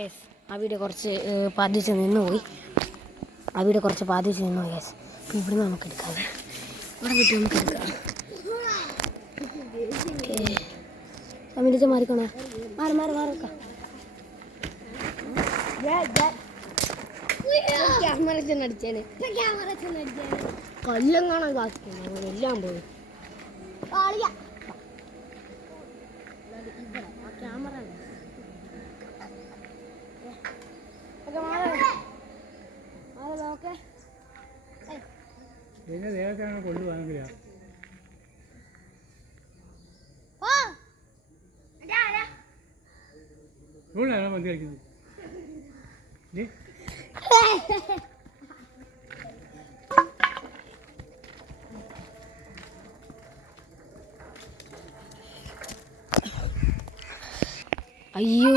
Yes ആ video കുറച്ച് പാതിച്ച് നിന്നുപോയി. യെസ്. അപ്പോൾ ഇവിടുന്ന് നമുക്ക് എടുക്കാം. ഇവിടെ വിട്ട് നമുക്ക് എടുക്കാം. മാറിക്കോണേ. മാറിക്കാം. ക്യാമറ ചെന്നടിച്ചേനെ. കൊല്ലം ബാക്കി എല്ലാം പോയി. ക്യാമറ പിന്നെ ദേഹത്താണ് കൊണ്ടുപോകാമെങ്കിലാ ഇവിടെയാണോ മന്തി കഴിക്കുന്നത്? അയ്യോ